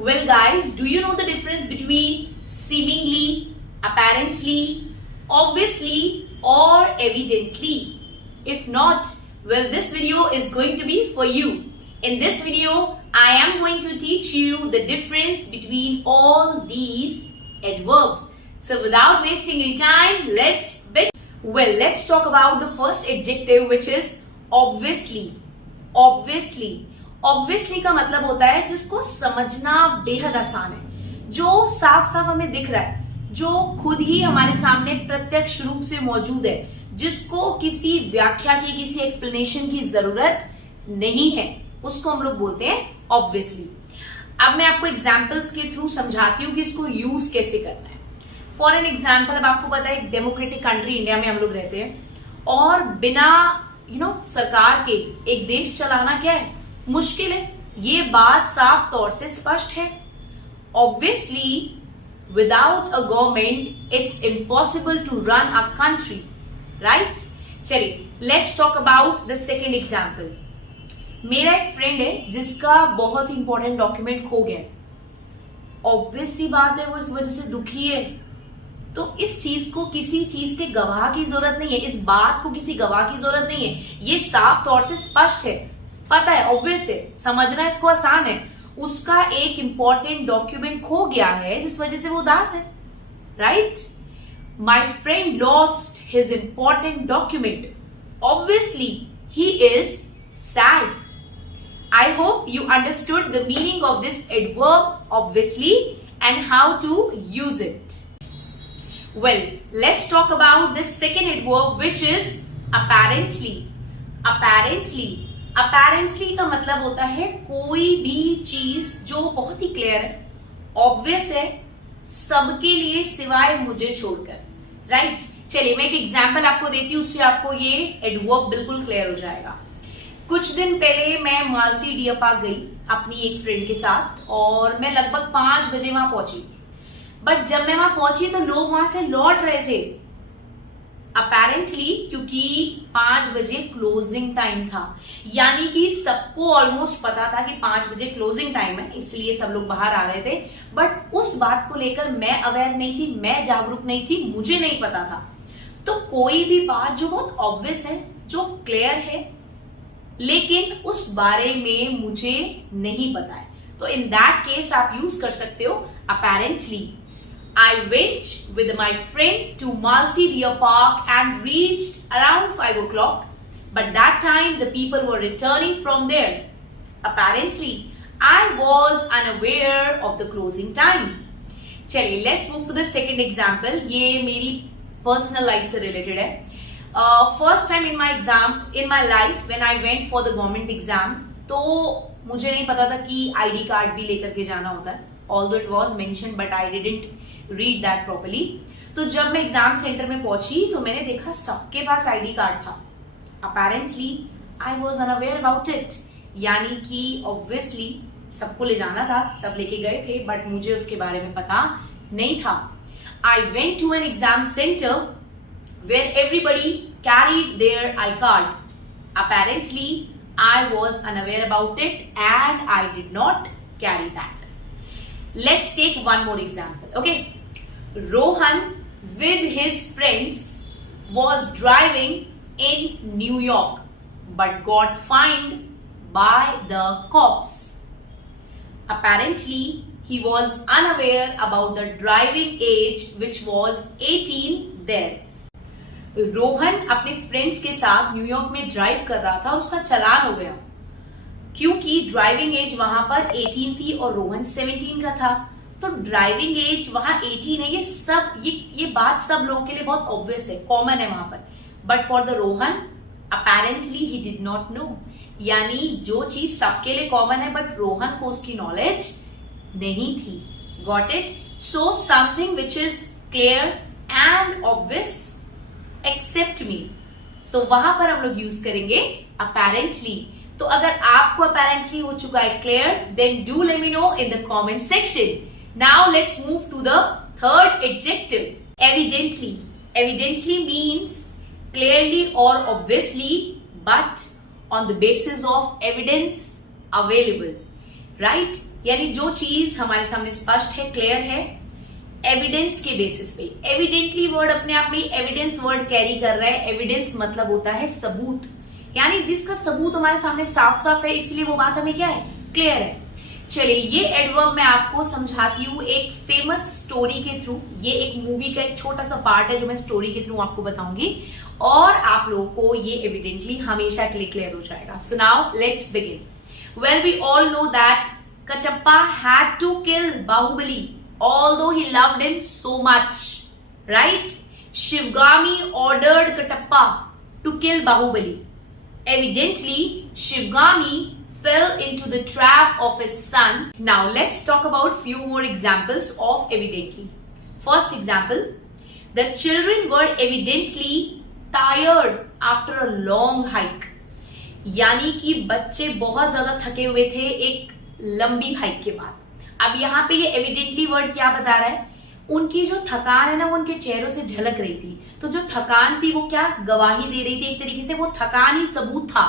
Well, guys, do you know the difference between seemingly, apparently, obviously, or evidently? If not, well, this video is going to be for you. In this video, I am going to teach you the difference between all these adverbs. So, without wasting any time, let's begin. Well, let's talk about the first adjective, which is obviously. Obviously. Obviously का मतलब होता है जिसको समझना बेहद आसान है, जो साफ साफ हमें दिख रहा है, जो खुद ही हमारे सामने प्रत्यक्ष रूप से मौजूद है, जिसको किसी व्याख्या की, किसी एक्सप्लेनेशन की जरूरत नहीं है, उसको हम लोग बोलते हैं ऑब्वियसली। अब मैं आपको एग्जाम्पल्स के थ्रू समझाती हूँ कि इसको यूज कैसे करना है। फॉर एन एग्जाम्पल, अब आपको पता है एक डेमोक्रेटिक कंट्री इंडिया में हम लोग रहते हैं और बिना सरकार के एक देश चलाना क्या है, मुश्किल है। ये बात साफ तौर से स्पष्ट है। Obviously without a government it's impossible to run a country, right. चलिए let's talk about the second example. मेरा एक फ्रेंड है जिसका बहुत इंपॉर्टेंट डॉक्यूमेंट खो गया। ऑब्वियस सी बात है वो इस वजह से दुखी है, तो इस चीज को किसी चीज के गवाह की जरूरत नहीं है, इस बात को किसी गवाह की जरूरत नहीं है। ये साफ तौर से स्पष्ट है, पता है, ऑब्वियस है, समझना इसको आसान है। उसका एक इंपॉर्टेंट डॉक्यूमेंट खो गया है जिस वजह से वो उदास है, right. My friend lost his important document, obviously he is sad. I hope you understood the meaning of this adverb obviously and how to use it. Well, let's talk about the second adverb, which is apparently. Apparently. Apparently का मतलब होता है कोई भी चीज जो बहुत ही clear है, ऑब्वियस है, सबके लिए सिवाय मुझे छोड़कर, राइट। चलिए मैं एक एग्जाम्पल आपको देती हूँ, उससे आपको ये एडवर्ब बिल्कुल क्लियर हो जाएगा। कुछ दिन पहले मैं मालसी डियर पार्क गई अपनी एक फ्रेंड के साथ और मैं लगभग 5 बजे वहां पहुंची। बट जब मैं वहां पहुंची तो लोग वहां से लौट रहे थे, अपेरेंटली, क्योंकि 5 बजे क्लोजिंग टाइम था। यानी कि सबको ऑलमोस्ट पता था कि 5 बजे क्लोजिंग टाइम है, इसलिए सब लोग बाहर आ रहे थे। बट उस बात को लेकर मैं अवेयर नहीं थी, मैं जागरूक नहीं थी, मुझे नहीं पता था। तो कोई भी बात जो बहुत ऑब्वियस है, जो क्लियर है, लेकिन उस बारे में मुझे नहीं पता है, तो इन दैट केस आप यूज कर सकते हो apparently. I went with my friend to Malsi Deer Park and reached around 5 o'clock. But that time the people were returning from there. Apparently, I was unaware of the closing time. चलिए, let's move to the second example. ये मेरी personal life से related है. First time in my life when I went for the government exam, तो मुझे नहीं पता था कि ID card भी लेकर के जाना होता है. Although it was mentioned, but I didn't read that properly. तो जब मैं एग्जाम सेंटर में पहुंची तो मैंने देखा सबके पास आईडी कार्ड था। Apparently, I was unaware about it. यानी कि obviously सबको ले जाना था, सब लेके गए थे, बट मुझे उसके बारे में पता नहीं था। I went to an exam center where everybody carried their iCard. Apparently, I was unaware about it and I did not carry that. Let's take one more example, okay? Rohan with his friends was driving in New York but got fined by the cops. Apparently, he was unaware about the driving age which was 18 there. Rohan अपने friends के साथ New York में drive कर रहा था और उसका चालान हो गया क्योंकि ड्राइविंग एज वहां पर 18 थी और रोहन 17 का था। तो ड्राइविंग एज वहां 18 है, ये बात सब लोगों के लिए बहुत ऑब्वियस है, कॉमन है वहां पर। But for the Rohan apparently he did not know. यानी जो चीज सबके लिए कॉमन है बट रोहन को उसकी नॉलेज नहीं थी। Got it? So something which is clear and obvious except me, so वहां पर हम लोग यूज करेंगे अपेरेंटली। तो अगर आपको अपेरेंटली हो चुका है clear, then do let me know in the comment section. Now let's move to the third adjective, evidently. Evidently means clearly और obviously, but on the basis of evidence available, right. यानी जो चीज हमारे सामने स्पष्ट है, क्लियर है, evidence के बेसिस पे। एविडेंटली वर्ड अपने आप में एविडेंस वर्ड कैरी कर रहा है। एविडेंस मतलब होता है सबूत, यानी जिसका सबूत हमारे सामने साफ साफ है, इसलिए वो बात हमें क्या है, क्लियर है। चलिए ये एडवर्ब मैं आपको समझाती हूँ एक फेमस स्टोरी के थ्रू। ये एक मूवी का एक छोटा सा पार्ट है जो मैं स्टोरी के थ्रू आपको बताऊंगी, और आप लोगों को ये एविडेंटली हमेशा क्लियर हो जाएगा। So now let's begin. Well we all know that Katappa had to kill Bahubali, although he loved him so much, right? Shivgami ordered Katappa to kill Bahubali. Evidently, Shivgami fell into the trap of his son. Now, let's talk about few more examples of evidently. First example, the children were evidently tired after a long hike. यानी कि बच्चे बहुत ज्यादा थके हुए थे एक लंबी हाइक के बाद। अब यहाँ पे ये एविडेंटली वर्ड क्या बता रहा है, उनकी जो थकान है ना वो उनके चेहरों से झलक रही थी। तो जो थकान थी वो क्या गवाही दे रही थी, एक तरीके से वो थकान ही सबूत था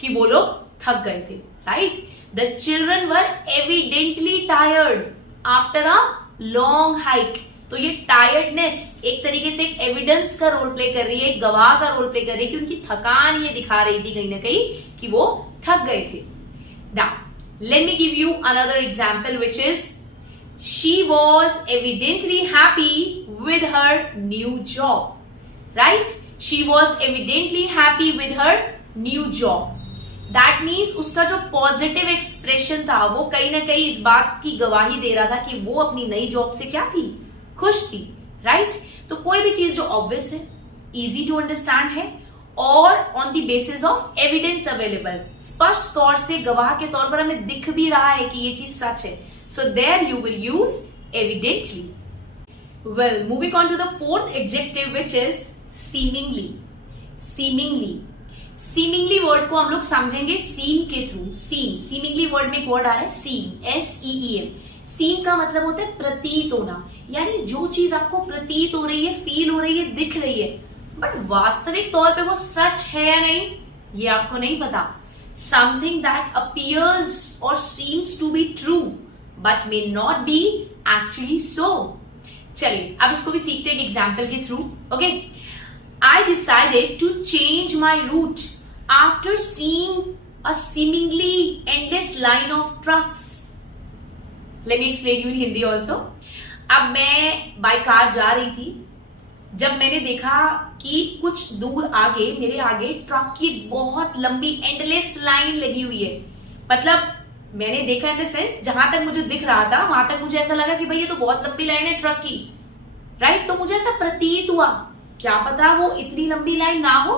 कि वो लोग थक गए थे, right. The children were evidently tired after a long hike. तो ये टायर्डनेस एक तरीके से एक एविडेंस का रोल प्ले कर रही है, एक गवाह का रोल प्ले कर रही है कि उनकी थकान ये दिखा रही थी कहीं ना कहीं कि वो थक गए थे। Now let me give you another example, which is she was evidently happy with her new job, right? She was evidently happy with her new job. That means उसका जो पॉजिटिव एक्सप्रेशन था वो कहीं ना कहीं इस बात की गवाही दे रहा था कि वो अपनी नई जॉब से क्या थी, खुश थी, राइट। तो कोई भी चीज जो ऑब्वियस है, इजी टू अंडरस्टैंड है, और on the basis of evidence available, स्पष्ट तौर से गवाह के तौर पर हमें दिख भी रहा है कि ये चीज सच है, so there you will use evidently. Well, moving on to the fourth adjective which is seemingly. Seemingly, seemingly word को हम लोग समझेंगे सीम के थ्रू। सीम, सीमिंगली वर्ड में एक वर्ड आ रहा है सीम, SEEM। सीम का मतलब होता है प्रतीत होना, यानी जो चीज आपको प्रतीत हो रही है, फील हो रही है, दिख रही है, बट वास्तविक तौर पे वो सच है या नहीं ये आपको नहीं पता। समथिंग दैट अपीयर्स और seems to be true but may not be actually so. चलिए अब इसको भी सीखते हैं एक एग्जाम्पल के through. Okay, I decided to change my route after seeing a seemingly endless line of trucks. Let me explain you in Hindi also. अब मैं बाय कार जा रही थी, जब मैंने देखा कि कुछ दूर आगे, मेरे आगे ट्रक की बहुत लंबी एंडलेस लाइन लगी हुई है। मतलब मैंने देखा इन द सेंस, जहां तक मुझे दिख रहा था वहां तक मुझे ऐसा लगा कि भाई ये तो बहुत लंबी लाइन है ट्रक की, राइट। तो मुझे ऐसा प्रतीत हुआ, क्या पता वो इतनी लंबी लाइन ना हो,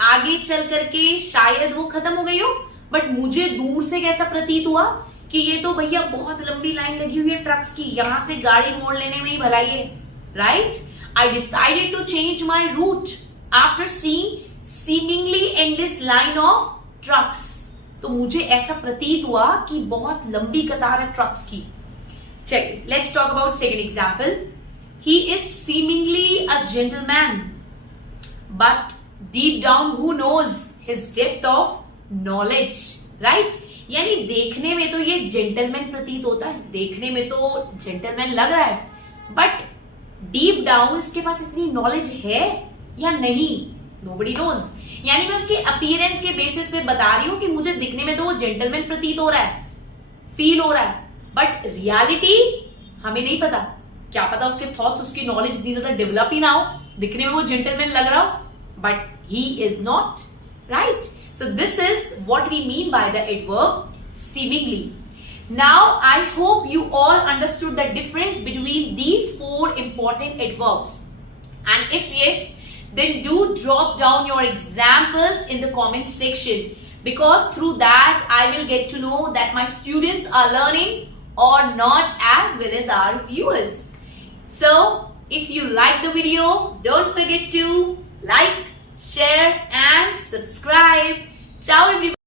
आगे चल करके शायद वो खत्म हो गई हो, बट मुझे दूर से कैसा प्रतीत हुआ कि ये तो भैया बहुत लंबी लाइन लगी हुई है ट्रक्स की, यहां से गाड़ी मोड़ लेने में ही भलाई है, right. I decided to change my route after seeing seemingly endless line of trucks. तो मुझे ऐसा प्रतीत हुआ कि बहुत लंबी कतार है ट्रक्स की। चलिए, let's talk about second example. He is seemingly a gentleman, but deep down who knows his depth of knowledge, right? यानी देखने में तो ये जेंटलमैन प्रतीत होता है, देखने में तो जेंटलमैन लग रहा है, बट डीप डाउन इसके पास इतनी नॉलेज है या नहीं, नोबडी नोज। यानी मैं उसके अपीयरेंस के बेसिस पे बता रही हूं कि मुझे दिखने में तो वो जेंटलमैन प्रतीत हो रहा है, फील हो रहा है, बट रियलिटी हमें नहीं पता। क्या पता उसके थॉट्स, उसकी नॉलेज इतनी ज्यादा डेवलप ही ना हो, दिखने में वो जेंटलमैन लग रहा हो, but he is not, right. So this is what we mean by the adverb seemingly. Now, I hope you all understood the difference between these four important adverbs. And if yes, then do drop down your examples in the comment section, because through that I will get to know that my students are learning or not, as well as our viewers. So, if you like the video, don't forget to like, share and subscribe. Ciao everybody.